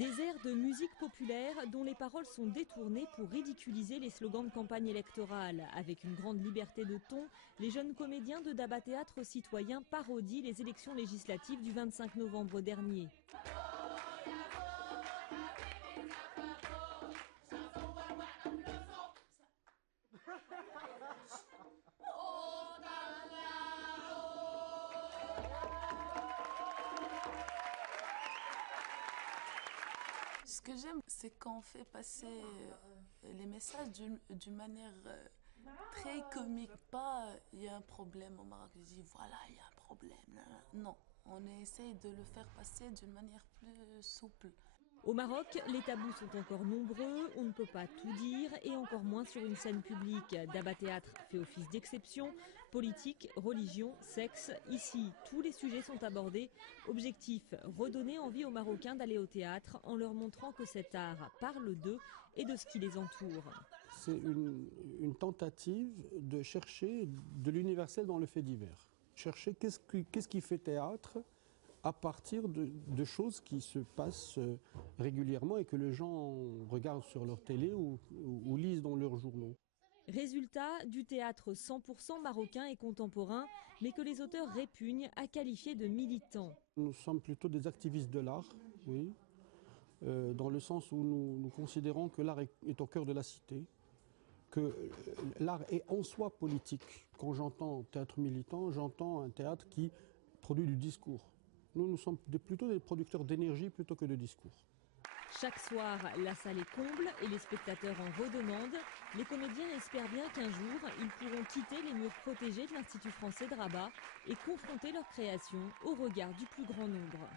Des airs de musique populaire dont les paroles sont détournées pour ridiculiser les slogans de campagne électorale. Avec une grande liberté de ton, les jeunes comédiens de Daba Théâtre Citoyen parodient les élections législatives du 25 novembre dernier. Ce que j'aime, c'est qu'on fait passer les messages d'une manière très comique. Pas il y a un problème au Maroc, je dis voilà, il y a un problème. Non, on essaye de le faire passer d'une manière plus souple. Au Maroc, les tabous sont encore nombreux, on ne peut pas tout dire et encore moins sur une scène publique. Daba Théâtre fait office d'exception, politique, religion, sexe. Ici, tous les sujets sont abordés. Objectif, redonner envie aux Marocains d'aller au théâtre en leur montrant que cet art parle d'eux et de ce qui les entoure. C'est une tentative de chercher de l'universel dans le fait divers. Chercher qu'est-ce qui fait théâtre à partir de choses qui se passent régulièrement et que les gens regardent sur leur télé ou lisent dans leurs journaux. Résultat, du théâtre 100% marocain et contemporain, mais que les auteurs répugnent à qualifier de militants. Nous sommes plutôt des activistes de l'art, oui, dans le sens où nous considérons que l'art est au cœur de la cité, que l'art est en soi politique. Quand j'entends théâtre militant, j'entends un théâtre qui produit du discours. Nous sommes plutôt des producteurs d'énergie plutôt que de discours. Chaque soir, la salle est comble et les spectateurs en redemandent. Les comédiens espèrent bien qu'un jour, ils pourront quitter les murs protégés de l'Institut français de Rabat et confronter leur création au regard du plus grand nombre.